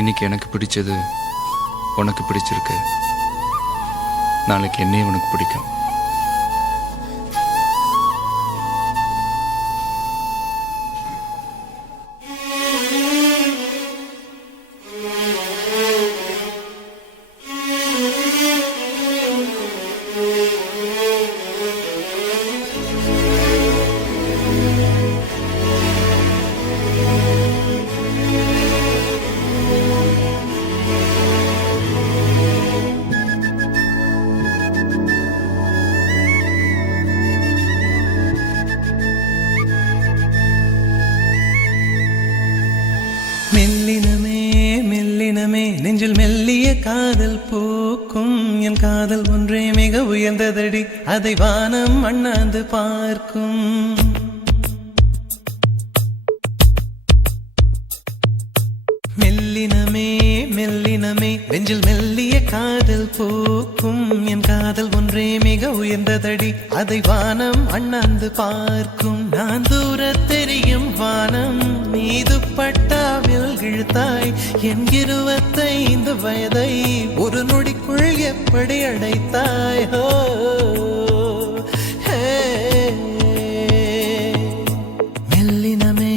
இன்னைக்கு எனக்கு பிடிச்சது உனக்கு பிடிச்சிருக்கு, நாளைக்கு என்னையும் உனக்கு பிடிக்கும். மெல்லினமே மெல்லினமே நெஞ்சில் மெல்லிய காதல் பூக்கும். என் காதல் ஒன்றே மிக உயர்ந்ததடி, அதை வானம் அண்ணாந்து பார்க்கும். மெல்லினமே மெல்லினமே நெஞ்சில் மெல்லிய காதல் பூக்கும். என் காதல் ஒன்றே மிக உயர்ந்ததடி, அதை வானம் அண்ணாந்து பார்க்கும். நான் தூர தெரியும் வானம், மீது பட்டாவில் இழுத்தாய் என் 25 வயதை ஒரு நொடிக்குள் எப்படி அடைத்தாய்? மெல்லினமே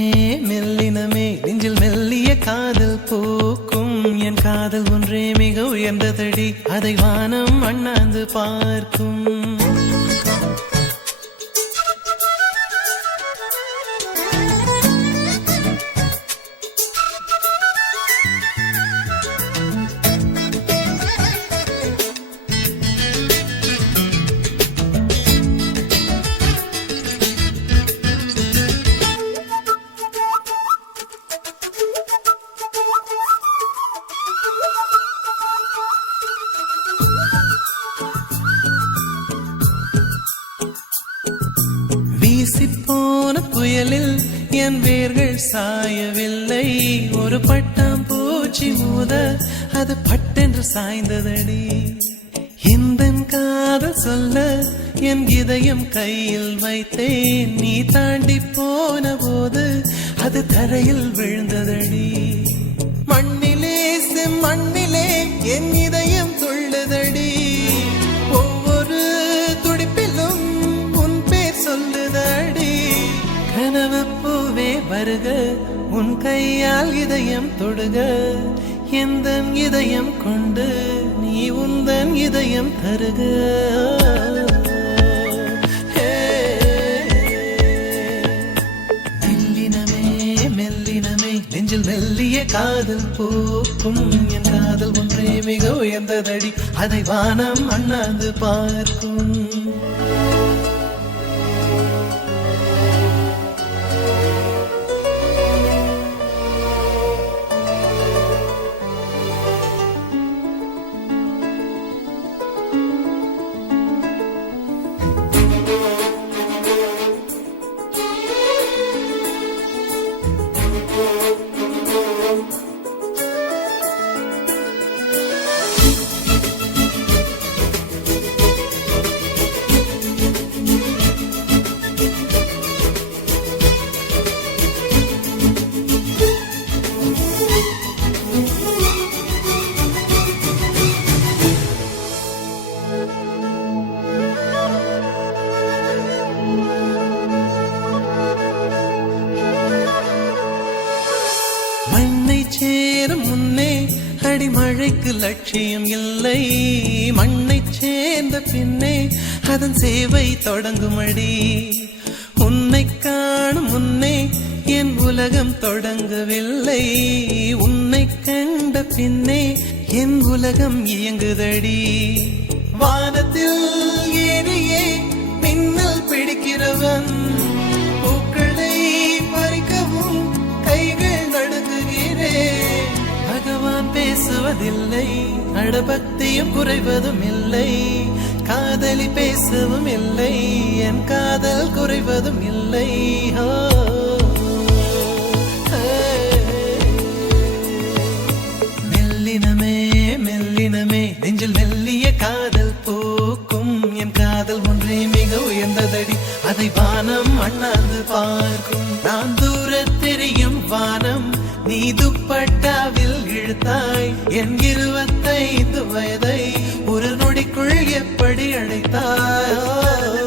மெல்லினமே நெஞ்சில் மெல்லிய காதல் பூக்கும். என் காதல் ஒன்றே மிக உயர்ந்ததடி, அதை வானம் அண்ணாந்து பார்க்கும். வீசிப்போன புயலில் என் வேர்கள் சாயவில்லை, ஒரு பட்டாம் பூச்சி மோத அது பட்டென்று சாய்ந்ததடி. இந்த காதல் சொல்ல என் இதயம் கையில் வைத்தேன், நீ தாண்டி போன போது அது தரையில் விழுந்ததடி. மண்ணிலே மண்ணிலே என் இதயம் துள்ளுதடி, ஒவ்வொரு துடிப்பிலும் உன் பேர் சொல்லுதடி. கனவு பூவே வருக, உன் கையால் இதயம் தொடுக, எந்தன் இதயம் கொண்டு நீ உந்தன் இதயம் தருக. மெல்லினமே மெல்லினமே நெஞ்சில் மெல்லிய காதல் பூக்கும். என் காதல் ஒன்றே மிக உயர்ந்ததடி, அதை வானம் அண்ணாந்து பார்க்கும். சேரும் முன்னே அடிமழைக்கு லட்சியம் இல்லை, மண்ணை சேர்ந்த பின்னே அதன் சேவை தொடங்குமடி. உன்னை காணும் முன்னே என் உலகம் தொடங்கவில்லை, உன்னை கண்ட பின்னே என் உலகம் இயங்குதடி. வானத்தில் ஏறியே மின்னல் பிடிக்கிறவன், பூக்களை பறிக்கவும் கைகள் நடுங்குகிறேன். பகவான் பேசுவதில்லை, அடபக்தியும் குறைவதும் இல்லை, காதலி பேசவும் இல்லை, என் காதல் குறைவதும் இல்லை. மெல்லினமே மெல்லினமே நெஞ்சில் மெல்லிய காதல் பூக்கும். என் காதல் ஒன்றே மிக உயர்ந்ததடி, அதை வானம் அண்ணாந்து பார்க்கும். நான் தூர தெரியும் வானம், நீ துப்பட்டாவில் இழுத்தா 25 வயதை ஒரு நொடிக்குள் எப்படி அடைத்தாய்